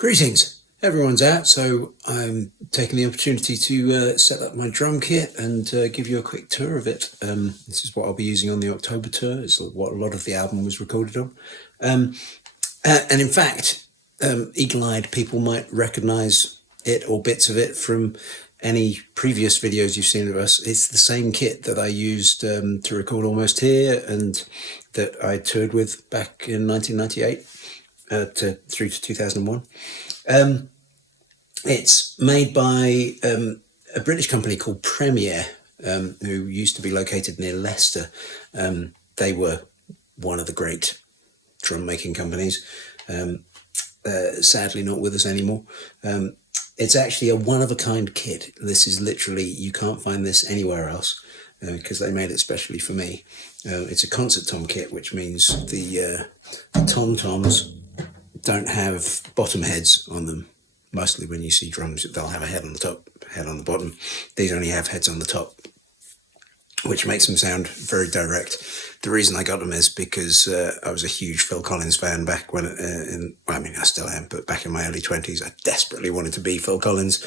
Greetings. Everyone's out, so I'm taking the opportunity to set up my drum kit and give you a quick tour of it. This is what I'll be using on the October tour. It's what a lot of the album was recorded on. And in fact, eagle-eyed people might recognize it or bits of it from any previous videos you've seen of us. It's the same kit that I used to record Almost Here and that I toured with back in 1998 through to 2001. It's made by a British company called Premier, who used to be located near Leicester. They were one of the great drum making companies, sadly not with us anymore. It's actually a one-of-a-kind kit. This is literally, you can't find this anywhere else because they made it specially for me. It's a concert tom kit, which means the tom-toms don't have bottom heads on them. Mostly when you see drums, they'll have a head on the top, head on the bottom. These only have heads on the top, which makes them sound very direct. The reason I got them is because I was a huge Phil Collins fan back when, I still am, but back in my early 20s, I desperately wanted to be Phil Collins,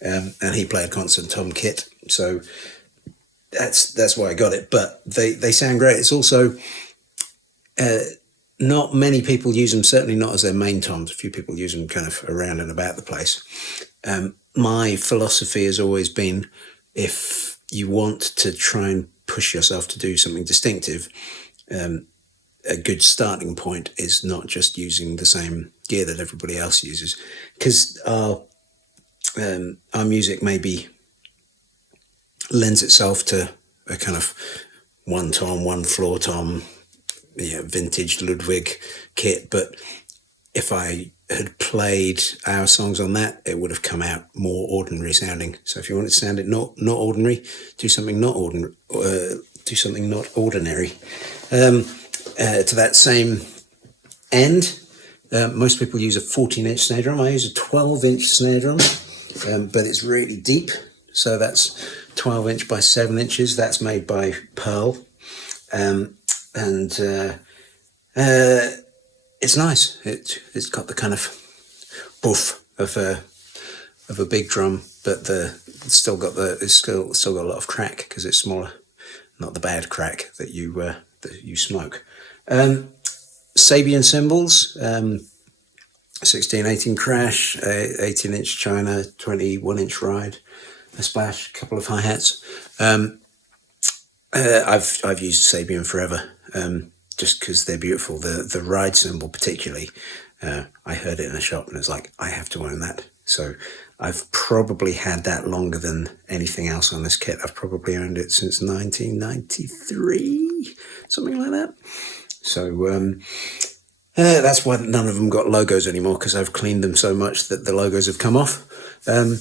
and he played concert tom kit, so that's why I got it. But they sound great. It's also not many people use them, certainly not as their main toms. A few people use them kind of around and about the place. My philosophy has always been, if you want to try and push yourself to do something distinctive, a good starting point is not just using the same gear that everybody else uses, because our music maybe lends itself to a kind of one tom, one floor tom, vintage Ludwig kit, but if I had played our songs on that, it would have come out more ordinary sounding. So if you want it to sound it not ordinary, do something not ordinary. To that same end, most people use a 14-inch snare drum. I use a 12-inch snare drum, but it's really deep. So that's 12-inch by 7 inches. That's made by Pearl. It's nice. It's got the kind of boof of a big drum, but it's still got a lot of crack because it's smaller, not the bad crack that you smoke. Sabian cymbals, 16-18 crash, 18-inch China, 21-inch ride, a splash, a couple of hi-hats. I've used Sabian forever. Just because they're beautiful. The ride cymbal particularly, I heard it in a shop and it's like, I have to own that. So I've probably had that longer than anything else on this kit. I've probably owned it since 1993, something like that. So that's why none of them got logos anymore, because I've cleaned them so much that the logos have come off. And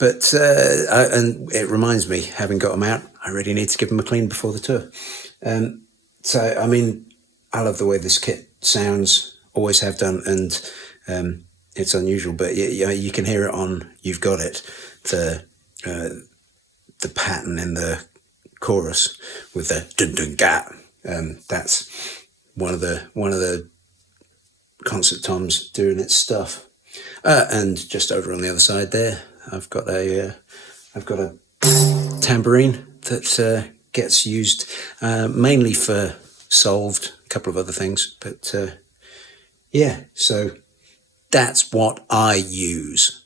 it reminds me, having got them out, I really need to give them a clean before the tour. So, I mean, I love the way this kit sounds, always have done, and it's unusual, but you can hear it on You've Got It, the pattern in the chorus with the dun-dun-gat. That's one of the concert toms doing its stuff. And just over on the other side there, I've got a tambourine that gets used mainly for solved, a couple of other things, but so that's what I use.